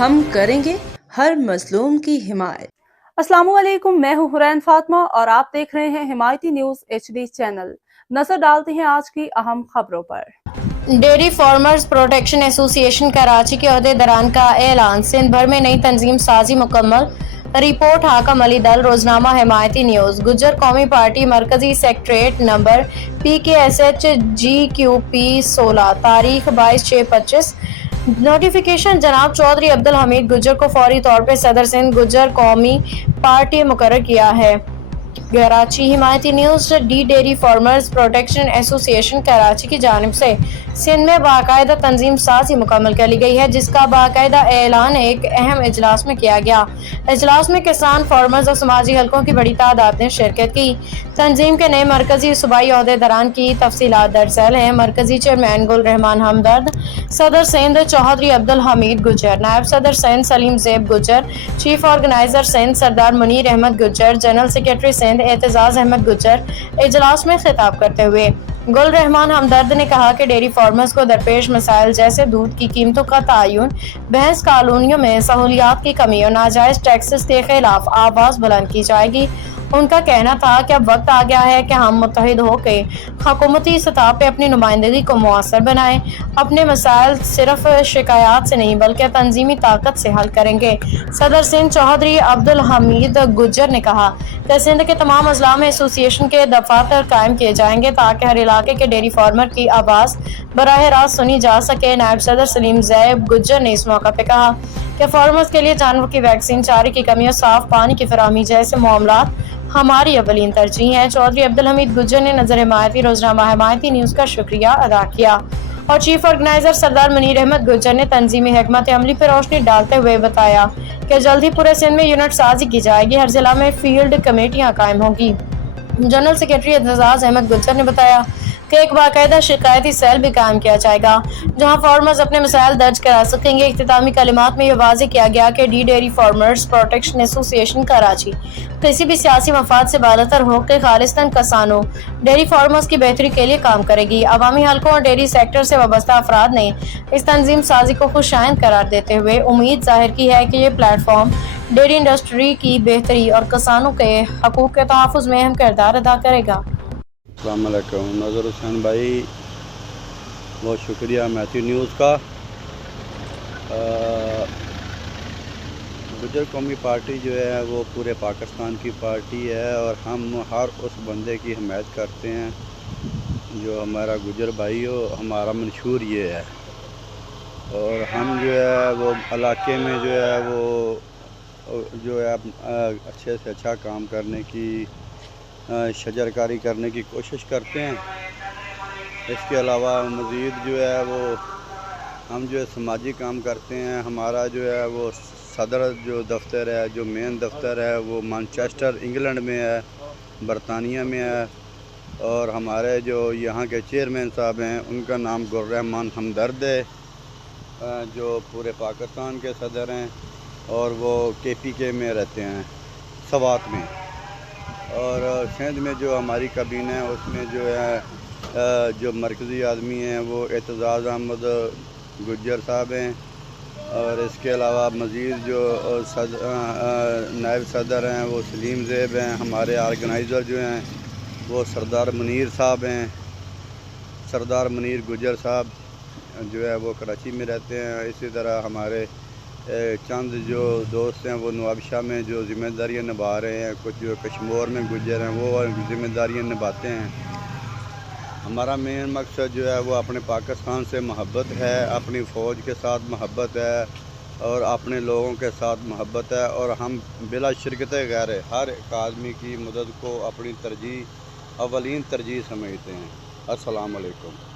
ہم کریں گے ہر مظلوم کی حمایت۔ السلام علیکم، میں ہوں حرین فاطمہ اور آپ دیکھ رہے ہیں حمایتی نیوز HD چینل۔ نظر ڈالتے ہیں آج کی اہم خبروں پر۔ Dairy farmers protection association Karachi کے عہدیداران کا اعلان، سندھ بھر میں نئی تنظیم سازی مکمل۔ رپورٹ حاکم علی دل، روزنامہ حمایتی نیوز۔ گجر قومی پارٹی مرکزی سیکریٹریٹ نمبر PKSH GQP 16 تاریخ 22/6/25۔ نوٹیفیکیشن جناب چودھری عبدالحمید گجر کو فوری طور پر صدر سندھ گجر قومی پارٹی مقرر کیا ہے۔ کراچی حمایتی news. Dairy farmers protection association Karachi کی جانب سے سندھ میں باقاعدہ تنظیم سازی مکمل کر لی گئی ہے، جس کا باقاعدہ اعلان ایک اہم اجلاس میں کیا گیا۔ اجلاس میں کسان، فارمرز اور سماجی حلقوں کی بڑی تعداد نے شرکت کی۔ تنظیم کے نئے مرکزی صوبائی عہدیداران کی تفصیلات درج ذیل ہیں۔ مرکزی چیئرمین گل رحمان ہمدرد، صدر سندھ چودھری عبدالحمید گجر، نائب صدر سندھ سلیم زیب گجر، چیف آرگنائزر سندھ سردار منیر احمد گجر، جنرل سیکریٹری سندھ اعتزاز احمد گجر اجلاس میں خطاب کرتے ہوئے گل رحمان ہمدرد نے کہا کہ ڈیری فارمرز کو درپیش مسائل جیسے دودھ کی قیمتوں کا تعین، بھینس کالونیوں میں سہولیات کی کمی اور ناجائز ٹیکسز کے خلاف آواز بلند کی جائے گی۔ ان کا کہنا تھا کہ اب وقت آ گیا ہے کہ ہم متحد ہو کے حکومتی سطح پہ اپنی نمائندگی کو مؤثر بنائیں، اپنے مسائل صرف شکایات سے نہیں بلکہ تنظیمی طاقت سے حل کریں گے۔ صدر سندھ چودھری عبدالحمید گجر نے کہا کہ سندھ کے تمام اضلاع میں ایسوسی ایشن کے دفاتر قائم کیے جائیں گے تاکہ ہر علاقے کے ڈیری فارمر کی آواز براہ راست سنی جا سکے۔ نائب صدر سلیم زیب گجر نے اس موقع پہ کہا کہ فارمرز کے لیے جانوروں کی ویکسین، چارے کی کمی اور صاف پانی کی فراہمی جیسے معاملات ہماری اولین ترجیح ہیں۔ چودھری عبدالحمید گجر نے نظر حمایتی روزنامہ حمایتی نیوز کا شکریہ ادا کیا اور چیف آرگنائزر سردار منیر احمد گجر نے تنظیمی حکمت عملی پر روشنی ڈالتے ہوئے بتایا کہ جلد ہی پورے سندھ میں یونٹ سازی کی جائے گی، ہر ضلع میں فیلڈ کمیٹیاں قائم ہوں گی۔ جنرل سیکریٹری اعتزاز احمد گجر نے بتایا کہ ایک باقاعدہ شکایتی سیل بھی قائم کیا جائے گا جہاں فارمرز اپنے مسائل درج کرا سکیں گے۔ اختتامی کلمات میں یہ واضح کیا گیا کہ dairy farmers protection association Karachi کسی بھی سیاسی مفاد سے بالاتر ہو کے خالصتاً کسانوں، ڈیری فارمرز کی بہتری کے لیے کام کرے گی۔ عوامی حلقوں اور ڈیری سیکٹر سے وابستہ افراد نے اس تنظیم سازی کو خوش آئند قرار دیتے ہوئے امید ظاہر کی ہے کہ یہ پلیٹ فارم ڈیری انڈسٹری کی بہتری اور کسانوں کے حقوق کے تحفظ میں اہم کردار ادا کرے گا۔ السلام علیکم نظر حسین بھائی، بہت شکریہ حمایتی نیوز کا۔ گجر قومی پارٹی جو ہے وہ پورے پاکستان کی پارٹی ہے اور ہم ہر اس بندے کی حمایت کرتے ہیں جو ہمارا گجر بھائی ہو۔ ہمارا منشور یہ ہے اور ہم جو ہے وہ علاقے میں جو ہے اچھے سے اچھا کام کرنے کی، شجرکاری کرنے کی کوشش کرتے ہیں۔ اس کے علاوہ مزید جو ہے وہ ہم جو ہے سماجی کام کرتے ہیں۔ ہمارا جو ہے وہ صدر جو دفتر ہے، جو مین دفتر ہے وہ مانچسٹر انگلینڈ میں ہے، برطانیہ میں ہے، اور ہمارے جو یہاں کے چیئرمین صاحب ہیں ان کا نام گل رحمان ہمدرد ہے، جو پورے پاکستان کے صدر ہیں اور وہ KPK میں رہتے ہیں، سوات میں۔ اور سندھ میں جو ہماری کابینہ ہے اس میں جو ہے جو مرکزی آدمی ہیں وہ اعتزاز احمد گجر صاحب ہیں، اور اس کے علاوہ مزید جو نائب صدر ہیں وہ سلیم زیب ہیں۔ ہمارے آرگنائزر جو ہیں وہ سردار منیر صاحب ہیں، سردار منیر گجر صاحب جو ہے وہ کراچی میں رہتے ہیں۔ اسی طرح ہمارے چند جو دوست ہیں وہ نوابشاہ میں جو ذمہ داریاں نبھا رہے ہیں، کچھ جو کشمور میں گجر ہیں وہ ذمہ داریاں نبھاتے ہیں۔ ہمارا مین مقصد جو ہے وہ اپنے پاکستان سے محبت ہے، اپنی فوج کے ساتھ محبت ہے اور اپنے لوگوں کے ساتھ محبت ہے، اور ہم بلا شرکت غیر ہر ایک آدمی کی مدد کو اپنی ترجیح، اولین ترجیح سمجھتے ہیں۔ السلام علیکم۔